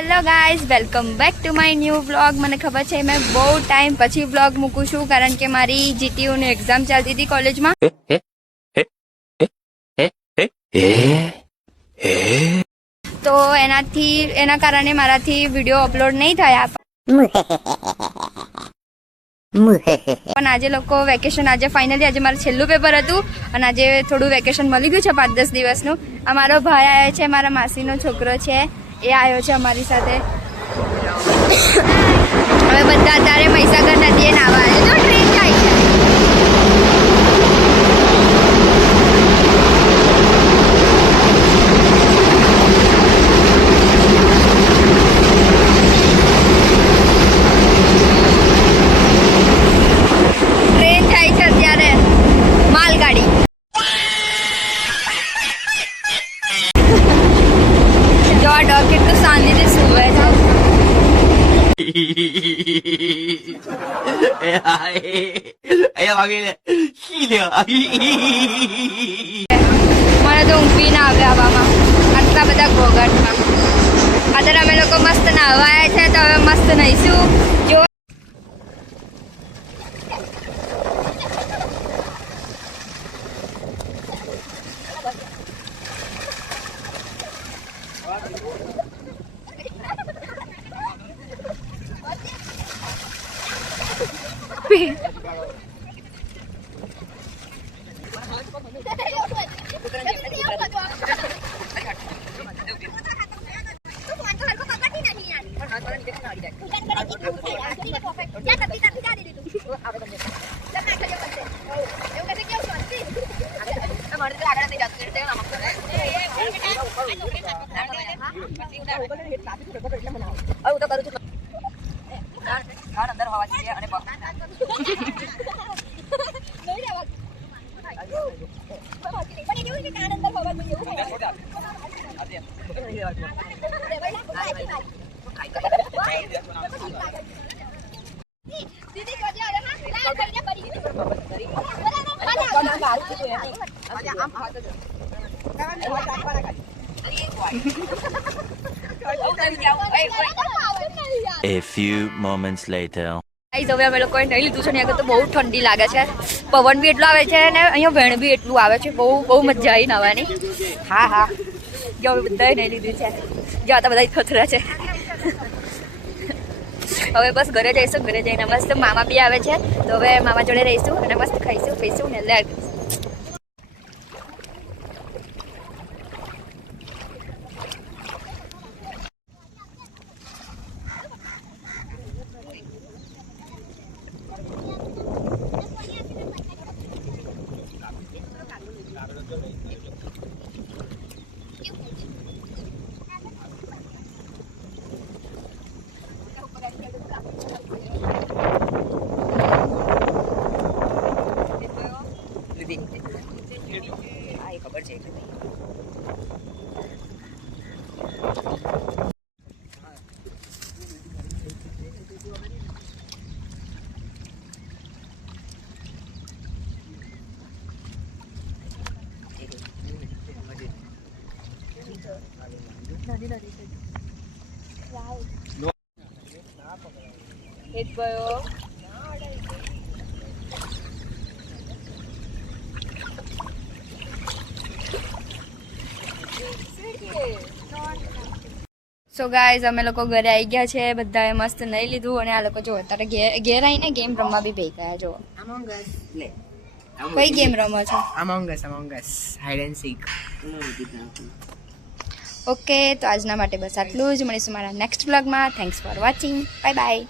Hello guys, welcome back to my new vlog. મને ખબર છે મેં બહુ ટાઈમ પછી વ્લોગ મૂકું છું કારણ કે મારી જીટીયુની એક્ઝામ ચાલતી હતી કોલેજમાં. તો એના કારણે મારાથી વિડીયો અપલોડ નહીં થયા. પણ આજે લોકો વેકેશન, આજે ફાઇનલી આજે મારું છેલ્લું પેપર હતું અને આજે થોડું વેકેશન મળી ગયું છે 5-10 દિવસનું. અમારો ભાઈ આવ્યો છે, મારા માસીનો છોકરો છે, એ આવ્યો છે અમારી સાથે. હવે બધા અત્યારે મહીસાગર નદીએ નાવા આવ્યા. જો ટ્રેન જાય છે. ટ્રેન જાય છે અત્યારે, માલગાડી. જો આ ડોગ કેટલું શાંતિથી સૂવે છે. મને તો ઊંઘી ના આવે આવામાં, આટલા બધા ઘોઘાટમાં. અત્યારે અમે લોકો મસ્ત નાહવાયા છે, તો હવે મસ્ત નહીશું. જો A few moments later. હવે અમે લોકોએ નહીં લીધું છે ને, આગળ તો બહુ ઠંડી લાગે છે, પવન બી એટલો આવે છે અને અહીંયા વેણ બી એટલું આવે છે. બહુ મજા આવી નાવાની. હા જો અમે બધાએ નહીં લીધું છે, જો આ તો બધા ખતરા છે. હવે બસ ઘરે જઈશું, ઘરે જઈને મસ્ત મામા બી આવે છે તો હવે મામા જોડે રહીશું અને મસ્ત ખાઈશું પીશું ને લેટ. સો ગાઈઝ, અમે લોકો ઘરે આવી ગયા છે, બધાએ મસ્ત નહીં લીધું અને આ લોકો જો અત્યારે ઘેર આવીને ગેમ રમવા બી ભેગા ગયા. જો કઈ ગેમ રમો છો? Among Us, hide and seek. Okay, તો આજના માટે બસ આટલું જ. મળીશું મારા નેક્સ્ટ વ્લોગમાં. Thanks for watching. Bye bye.